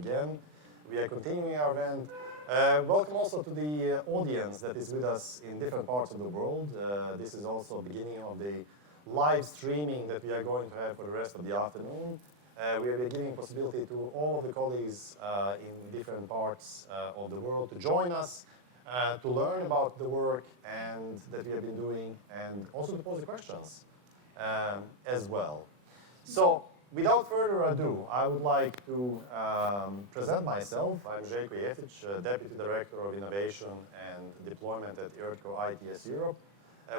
again. We are continuing our event. Welcome also to the audience that is with us in different parts of the world. This is also the beginning of the live streaming that we are going to have for the rest of the afternoon. We are giving possibility to all of the colleagues in different parts of the world to join us, to learn about the work and that we have been doing, and also to pose the questions as well. So, without further ado, I would like to present myself. I'm Željko Jeftić, Deputy Director of Innovation and Deployment at ERTCO ITS Europe.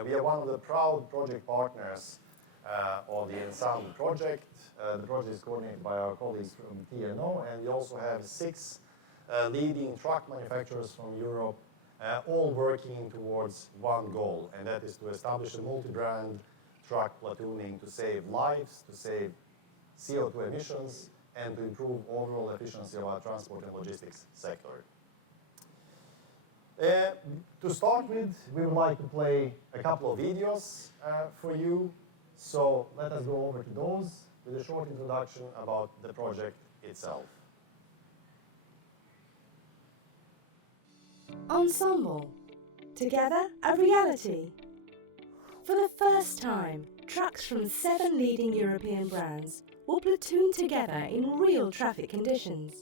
We are one of the proud project partners of the ENSEMBLE project. The project is coordinated by our colleagues from TNO, and we also have 6 leading truck manufacturers from Europe, all working towards one goal, and that is to establish a multi-brand truck platooning to save lives, to save CO2 emissions, and to improve overall efficiency of our transport and logistics sector. To start with, we would like to play a couple of videos for you. So let us go over to those with a short introduction about the project itself. Ensemble. Together, a reality. For the first time, trucks from 7 leading European brands will platoon together in real traffic conditions.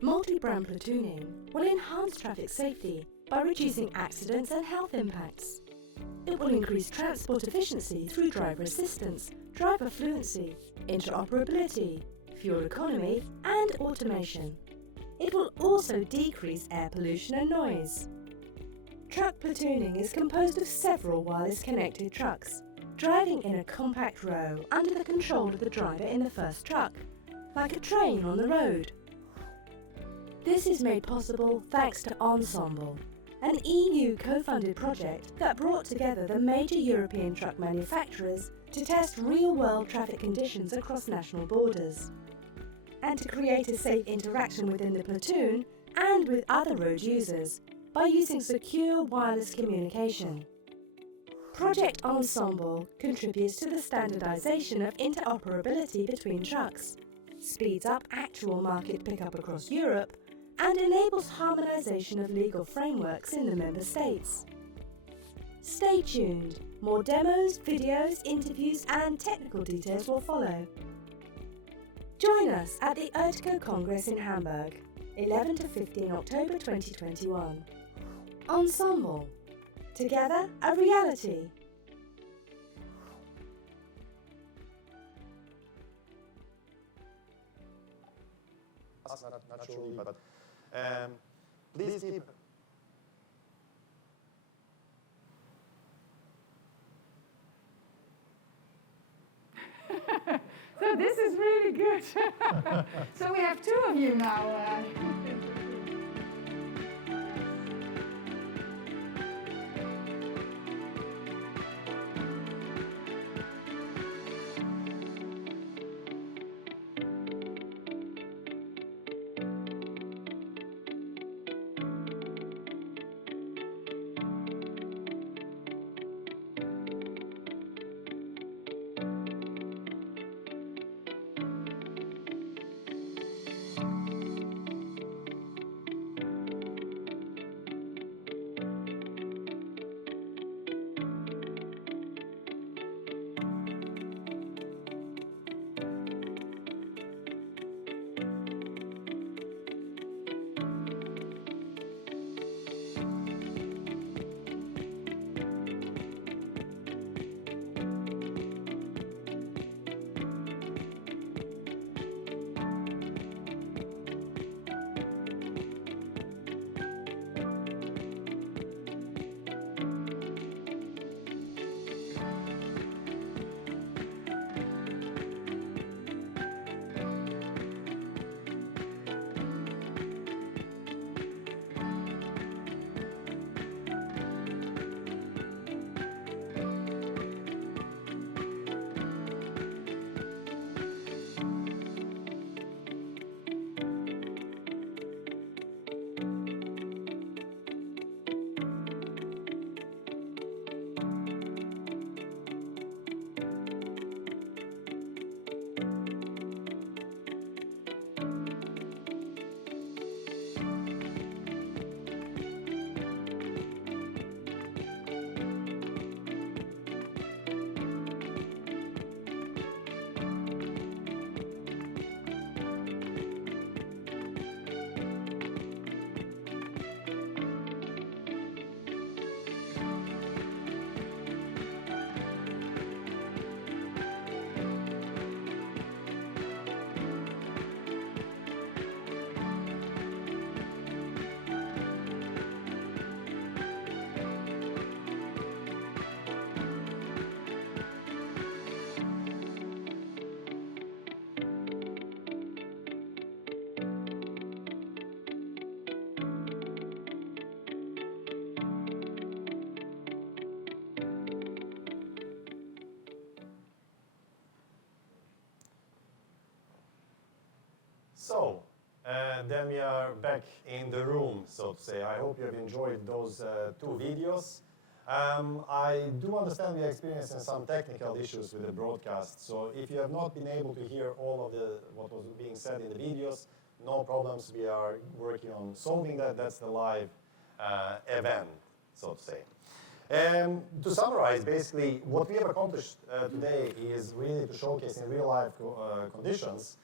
Multi-brand platooning will enhance traffic safety by reducing accidents and health impacts. It will increase transport efficiency through driver assistance, driver fluency, interoperability, fuel economy, and automation. It will also decrease air pollution and noise. Truck platooning is composed of several wireless connected trucks, driving in a compact row under the control of the driver in the first truck, like a train on the road. This is made possible thanks to Ensemble, an EU co-funded project that brought together the major European truck manufacturers to test real-world traffic conditions across national borders, and to create a safe interaction within the platoon and with other road users by using secure wireless communication. Project Ensemble contributes to the standardization of interoperability between trucks, speeds up actual market pickup across Europe, and enables harmonization of legal frameworks in the member states. Stay tuned. More demos, videos, interviews, and technical details will follow. Join us at the ERTCO Congress in Hamburg, 11 to 15 October 2021. Ensemble. Together, a reality. Not surely, but please keep. So this is really good. So we have 2 of you now. So, then we are back in the room, so to say. I hope you have enjoyed those two videos. I do understand we are experiencing some technical issues with the broadcast, so if you have not been able to hear all of what was being said in the videos, no problems. We are working on solving that. That's the live event, so to say. To summarize, basically, what we have accomplished today is really to showcase in real life conditions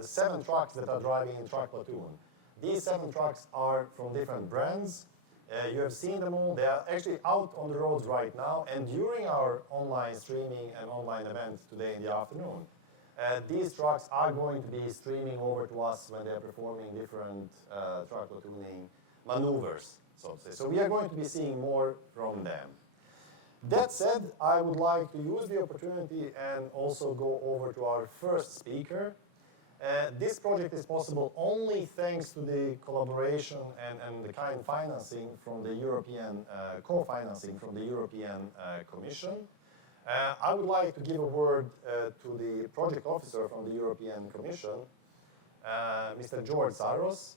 7 trucks that are driving in Truck Platoon. These 7 trucks are from different brands. You have seen them all. They are actually out on the roads right now, and during our online streaming and online event today in the afternoon, these trucks are going to be streaming over to us when they are performing different truck platooning maneuvers, so to say. So we are going to be seeing more from them. That said, I would like to use the opportunity and also go over to our first speaker. This project is possible only thanks to the collaboration and the kind financing from the European, co-financing from the European Commission. I would like to give a word to the project officer from the European Commission, Mr. Georgios Sarros,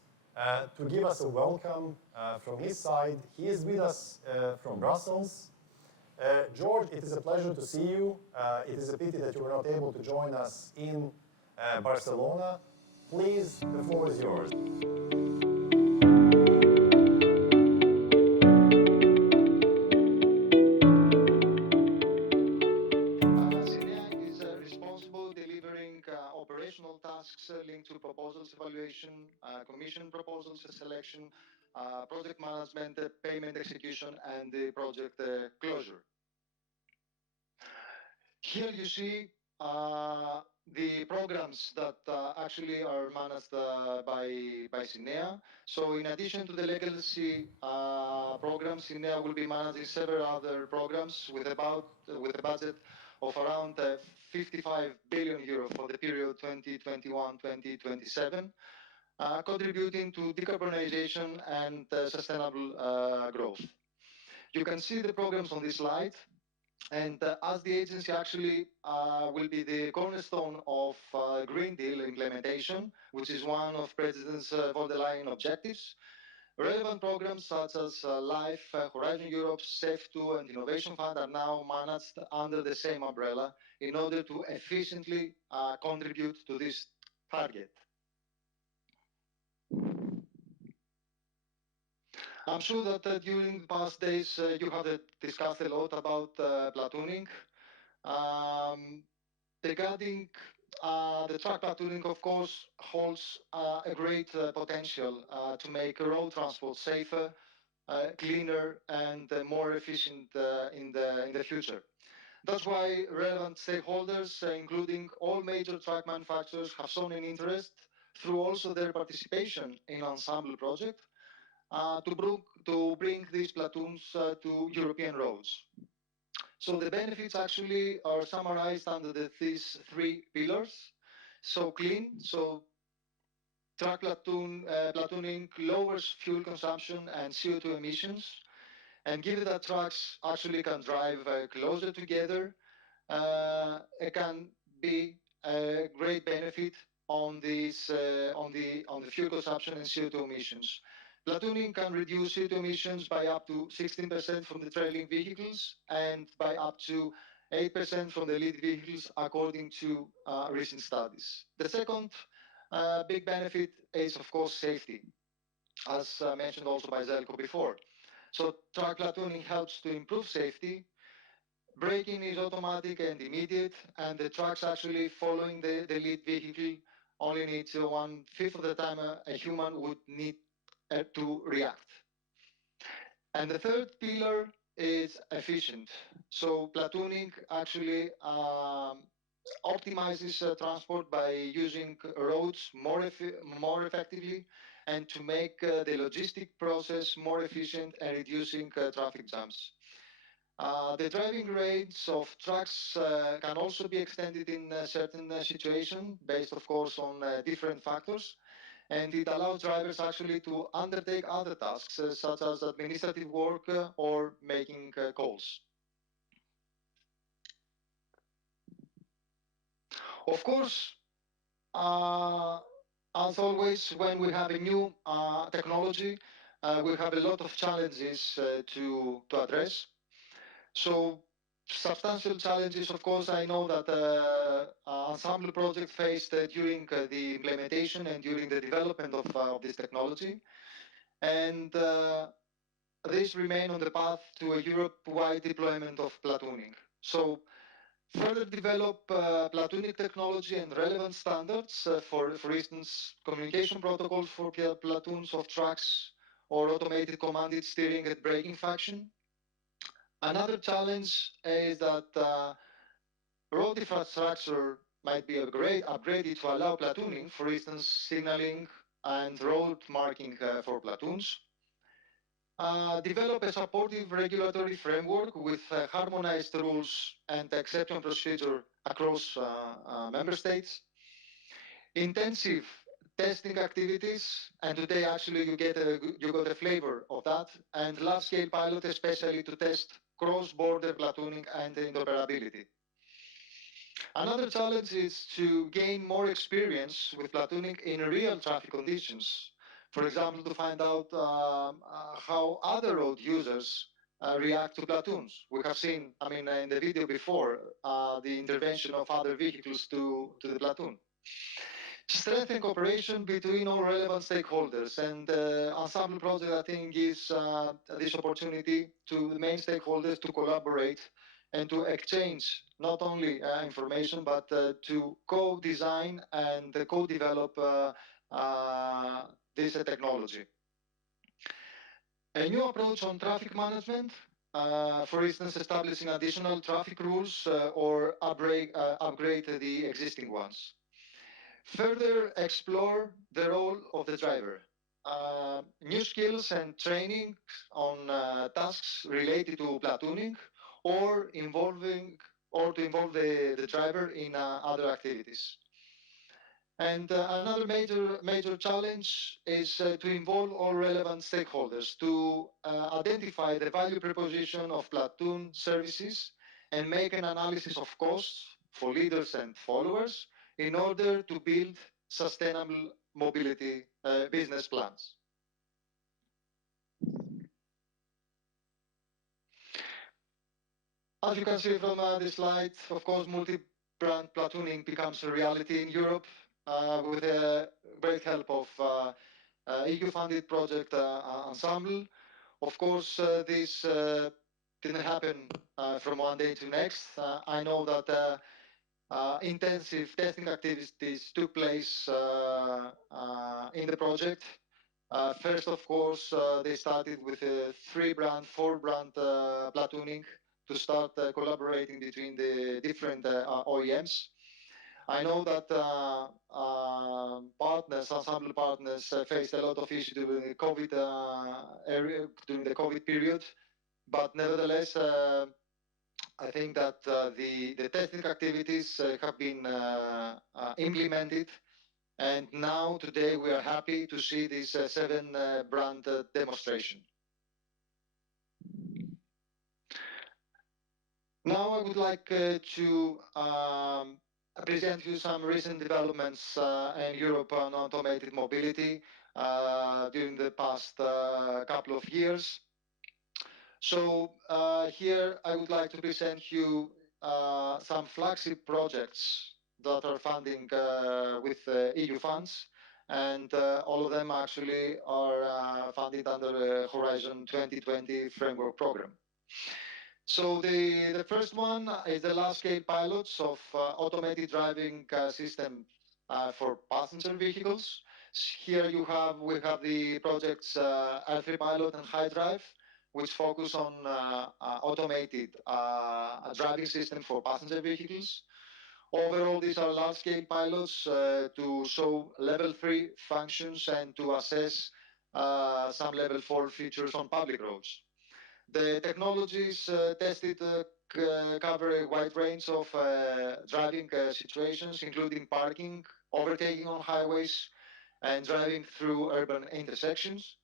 to give us a welcome from his side. He is with us from Brussels. George, it is a pleasure to see you. It is a pity that you were not able to join us in Barcelona. Please, the floor is yours. CNEA is responsible delivering operational tasks linked to proposals evaluation, commission proposals selection, project management, payment execution, and the project closure. Here you see the programs that actually are managed by CNEA. So in addition to the legacy programs, CNEA will be managing several other programs with a budget of around 55 billion euro for the period 2021-2027, contributing to decarbonization and sustainable growth. You can see the programs on this slide. And as the agency actually will be the cornerstone of Green Deal implementation, which is one of President von der Leyen objectives, relevant programs such as LIFE, Horizon Europe, SAFE2, and Innovation Fund are now managed under the same umbrella in order to efficiently contribute to this target. I'm sure that during the past days you have discussed a lot about platooning. Regarding the truck platooning, of course, holds a great potential to make road transport safer, cleaner, and more efficient in the future. That's why relevant stakeholders, including all major truck manufacturers, have shown an interest through also their participation in ENSEMBLE project to bring these platoons to European roads. So the benefits actually are summarized under these 3 pillars. So clean, so truck platooning lowers fuel consumption and CO2 emissions. And given that trucks actually can drive closer together, it can be a great benefit on this on the fuel consumption and CO2 emissions. Platooning can reduce CO2 emissions by up to 16% from the trailing vehicles and by up to 8% from the lead vehicles, according to recent studies. The second big benefit is, of course, safety, as mentioned also by Zelko before. So truck platooning helps to improve safety. Braking is automatic and immediate, and the trucks actually following the lead vehicle only needs 1/5 of the time a human would need to react. And the third pillar is efficient. So platooning actually optimizes transport by using roads more effectively and to make the logistic process more efficient and reducing traffic jams. The driving range of trucks can also be extended in certain situations, based, of course, on different factors. And it allows drivers actually to undertake other tasks, such as administrative work or making calls. Of course, As always, when we have a new technology, we have a lot of challenges to address. So substantial challenges, of course, I know that Ensemble project faced during the implementation and during the development of this technology. And these remain on the path to a Europe-wide deployment of platooning. So further develop platooning technology and relevant standards for instance, communication protocols for platoons of trucks or automated commanded steering and braking function. Another challenge is that road infrastructure might be upgraded to allow platooning, for instance, signaling and road marking for platoons. Develop a supportive regulatory framework with harmonized rules and exception procedure across member states. Intensive testing activities, and today actually you got a flavor of that, and large-scale pilot especially to test cross-border platooning and interoperability. Another challenge is to gain more experience with platooning in real traffic conditions. For example, to find out how other road users react to platoons. We have seen, I mean, in the video before, the intervention of other vehicles to the platoon. Strengthen cooperation between all relevant stakeholders, and Ensemble project, I think, gives this opportunity to the main stakeholders to collaborate and to exchange not only information, but to co-design and co-develop this technology. A new approach on traffic management, for instance, establishing additional traffic rules or upgrade the existing ones. Further explore the role of the driver. New skills and training on tasks related to platooning or to involve the driver in other activities. And another major challenge is to involve all relevant stakeholders to identify the value proposition of platoon services and make an analysis of costs for leaders and followers in order to build sustainable mobility business plans. As you can see from this slide, of course, multi-brand platooning becomes a reality in Europe with the great help of EU-funded project Ensemble. Of course, this didn't happen from one day to next. I know that intensive testing activities took place in the project. First, of course, they started with a 3-brand, 4-brand platooning to start collaborating between the different OEMs. I know that Ensemble partners faced a lot of issues during the COVID period, but nevertheless, I think that the testing activities have been implemented, and now today we are happy to see this 7-brand demonstration. Now I would like to present you some recent developments in Europe on automated mobility during the past couple of years. So here I would like to present you some flagship projects that are funding with EU funds, and all of them actually are funded under the Horizon 2020 framework program. So the first one is the large-scale pilots of automated driving system for passenger vehicles. Here we have the projects L3 Pilot and High Drive, which focus on automated driving system for passenger vehicles. Overall, these are large-scale pilots to show level 3 functions and to assess some level 4 features on public roads. The technologies tested cover a wide range of driving situations, including parking, overtaking on highways, and driving through urban intersections.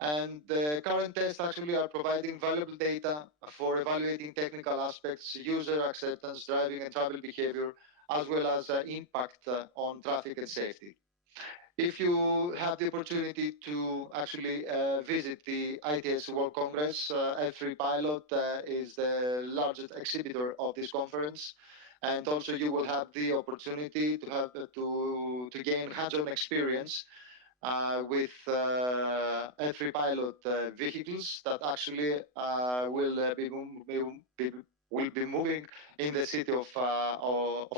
And the current tests actually are providing valuable data for evaluating technical aspects, user acceptance, driving and travel behavior, as well as impact on traffic and safety. If you have the opportunity to actually visit the ITS World Congress, F3 Pilot is the largest exhibitor of this conference. And also you will have the opportunity to have to gain hands-on experience with F3 Pilot vehicles that actually will be moving in the city of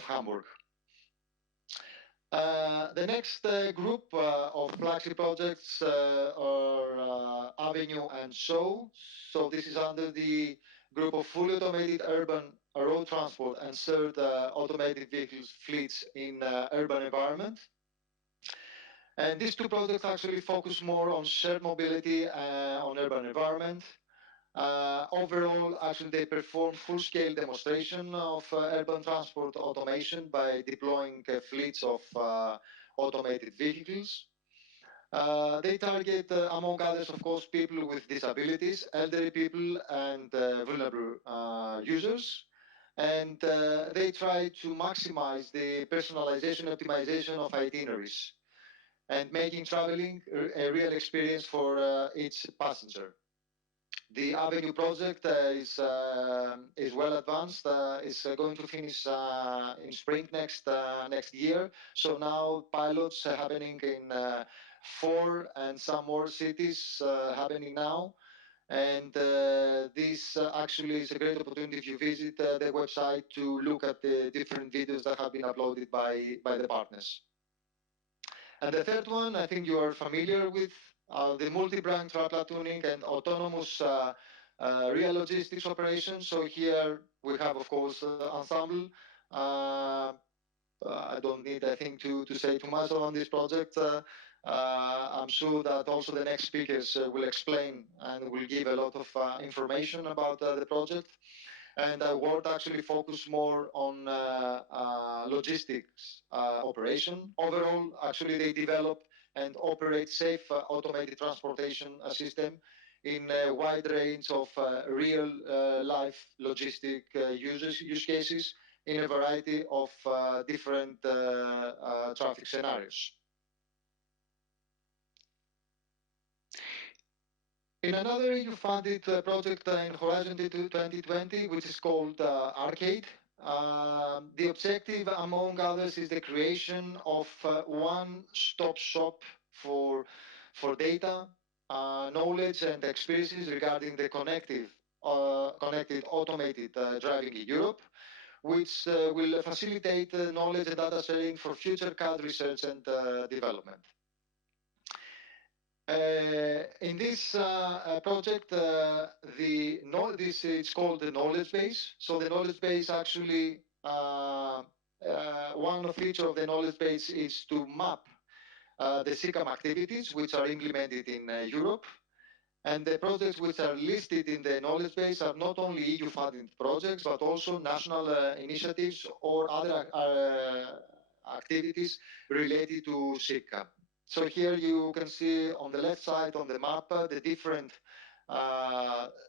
Hamburg. The next group of flagship projects are Avenue and Show. So this is under the group of fully automated urban road transport and shared automated vehicles fleets in urban environment. And these two projects actually focus more on shared mobility on urban environment. Overall, actually, they perform full-scale demonstration of urban transport automation by deploying fleets of automated vehicles. They target, among others, of course, people with disabilities, elderly people, and vulnerable users. And they try to maximize the personalization and optimization of itineraries and making traveling a real experience for each passenger. The Avenue project is well advanced. It's going to finish in spring next year. So now pilots are happening in 4 and some more cities happening now. And this actually is a great opportunity if you visit the website to look at the different videos that have been uploaded by the partners. And the third one, I think you are familiar with the multi-brand track platooning and autonomous real logistics operations. So here we have, of course, Ensemble. I don't need, I think, to say too much on this project. I'm sure that also the next speakers will explain and will give a lot of information about the project. And the world actually focus more on logistics operation. Overall, actually, they develop and operate safe automated transportation system in a wide range of real life logistic use cases in a variety of different traffic scenarios. In another EU-funded project in Horizon 2020, which is called Arcade, the objective, among others, is the creation of one-stop shop for data, knowledge, and experiences regarding the connected automated driving in Europe, which will facilitate knowledge and data sharing for future CAD research and development. In this project, this is called the knowledge base. So the knowledge base actually, one feature of the knowledge base is to map the SICAM activities which are implemented in Europe. And the projects which are listed in the knowledge base are not only EU-funded projects, but also national initiatives or other activities related to SICAM. So here you can see on the left side on the map the different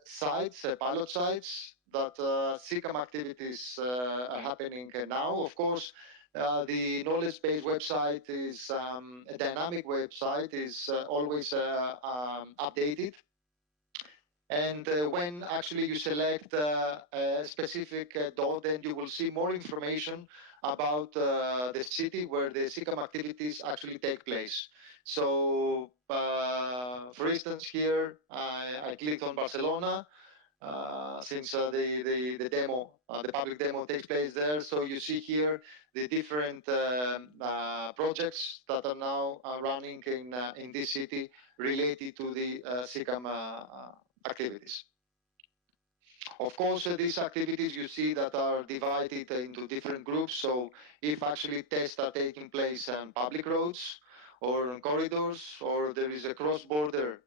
sites, pilot sites that SICAM activities are happening now. Of course, the knowledge base website is a dynamic website, is always updated. And when actually you select a specific dot, then you will see more information about the city where the SICAM activities actually take place. So, for instance, here I clicked on Barcelona since the demo, the public demo takes place there. So you see here the different projects that are now running in this city related to the SICAM activities. Of course, these activities you see that are divided into different groups. So if actually tests are taking place on public roads or on corridors, or there is a cross-border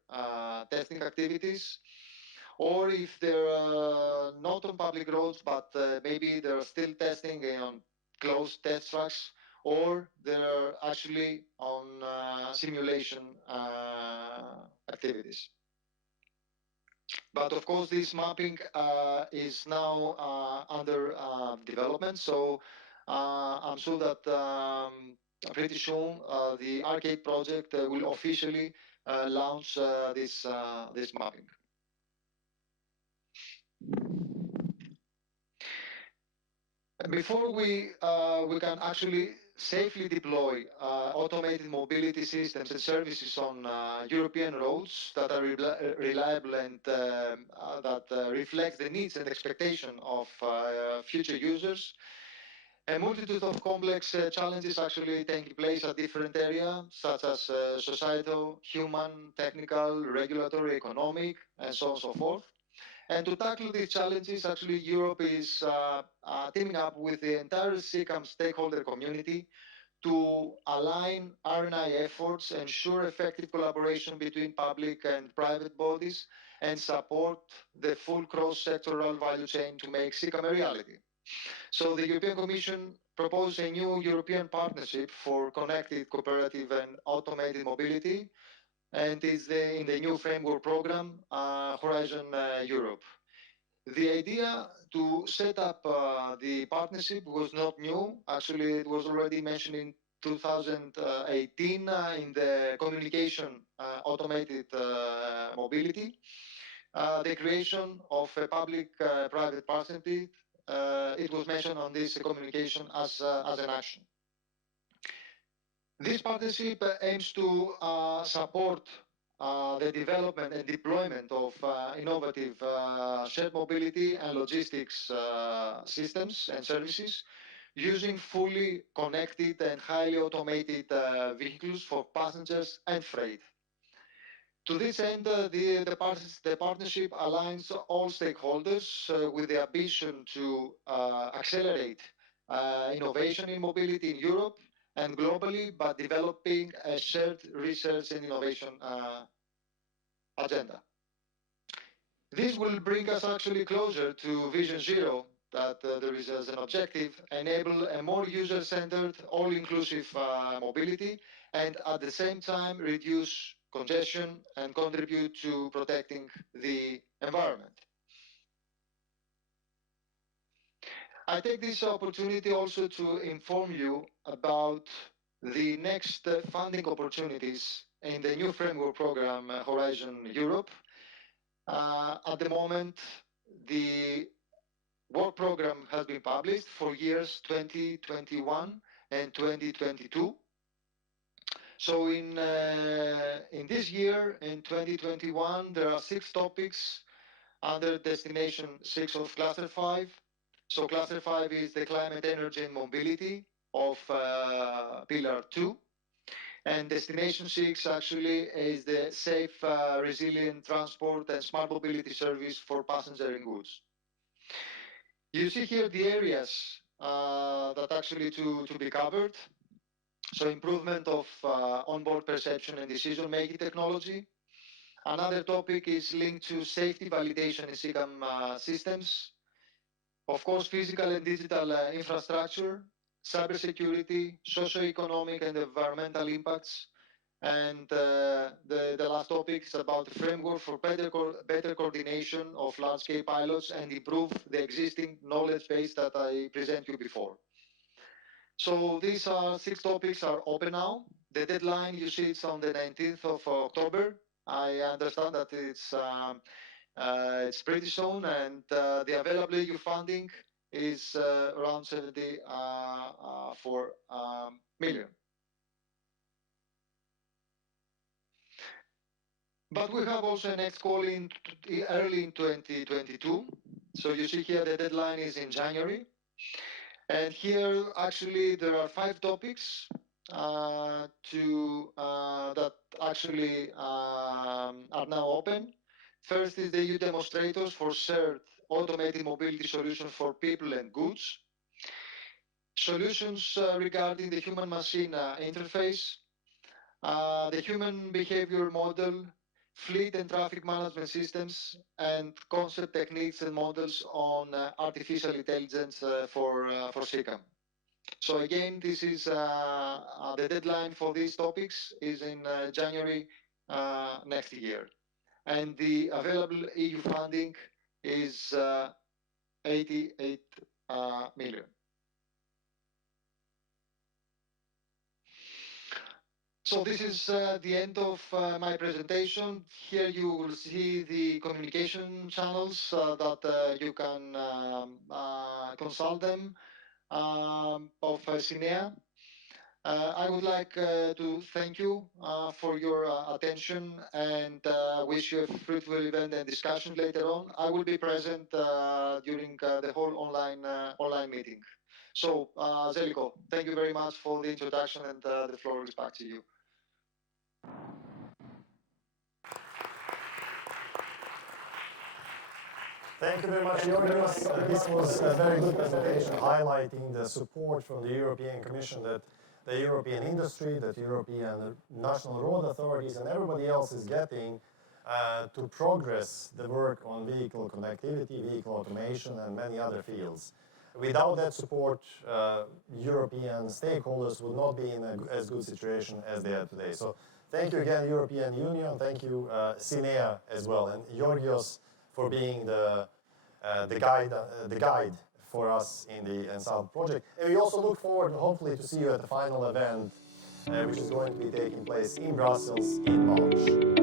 testing activities, or if they're not on public roads, but maybe they're still testing on closed test tracks, or they're actually on simulation activities. But of course, this mapping is now under development. So I'm sure that pretty soon, the Arcade project will officially launch this mapping. Before we can actually safely deploy automated mobility systems and services on European roads that are reliable and that reflects the needs and expectation of future users, a multitude of complex challenges actually taking place at different areas, such as societal, human, technical, regulatory, economic, and so on and so forth. And to tackle these challenges, actually, Europe is teaming up with the entire SICAM stakeholder community to align R&I efforts, ensure effective collaboration between public and private bodies, and support the full cross-sectoral value chain to make SICAM a reality. So the European Commission proposed a new European partnership for connected, cooperative, and automated mobility, and is in the new framework program, Horizon Europe. The idea to set up the partnership was not new. Actually, it was already mentioned in 2018 in the communication automated mobility. The creation of a public-private partnership, it was mentioned on this communication as an action. This partnership aims to support the development and deployment of innovative shared mobility and logistics systems and services using fully connected and highly automated vehicles for passengers and freight. To this end, the partnership aligns all stakeholders with the ambition to accelerate innovation in mobility in Europe and globally, but developing a shared research and innovation agenda. This will bring us actually closer to Vision Zero, that there is as an objective, enable a more user-centered, all-inclusive mobility, and at the same time reduce congestion and contribute to protecting the environment. I take this opportunity also to inform you about the next funding opportunities in the new framework program, Horizon Europe. At the moment, the work program has been published for years 2021 and 2022. So in this year, in 2021, there are 6 topics under Destination 6 of Cluster 5. So Cluster 5 is the climate, energy, and mobility of Pillar 2. And Destination 6 actually is the safe, resilient transport and smart mobility service for passenger and goods. You see here the areas that actually to be covered. So improvement of onboard perception and decision-making technology. Another topic is linked to safety validation in SICAM systems. Of course, physical and digital infrastructure, cybersecurity, socio-economic and environmental impacts. And the last topic is about the framework for better coordination of large-scale pilots and improve the existing knowledge base that I presented you before. So these 6 topics are open now. The deadline, you see, it's on the 19th of October. I understand that it's pretty soon, and the available EU funding is around 74 million. But we have also a next call in early in 2022. So you see here the deadline is in January. And here actually there are 5 topics that actually are now open. First is the EU demonstrators for shared automated mobility solutions for people and goods. Solutions regarding the human-machine interface, the human behavior model, fleet and traffic management systems, and concept techniques and models on artificial intelligence for SICAM. So again, this is the deadline for these topics is in January next year. And the available EU funding is 88 million. So this is the end of my presentation. Here you will see the communication channels that you can consult them of SINEA. I would like to thank you for your attention and wish you a fruitful event and discussion later on. I will be present during the whole online meeting. So, Zeliko, thank you very much for the introduction, and the floor is back to you. Thank you very much, Georgios. This was a very good presentation highlighting the support from the European Commission that the European industry, that European national road authorities and everybody else is getting to progress the work on vehicle connectivity, vehicle automation and many other fields. Without that support, European stakeholders would not be in as good situation as they are today. So thank you again, European Union. Thank you, SINEA as well, and Georgios for being the guide for us in the ENSEMBLE project. And we also look forward, hopefully, to see you at the final event, which is going to be taking place in Brussels in March.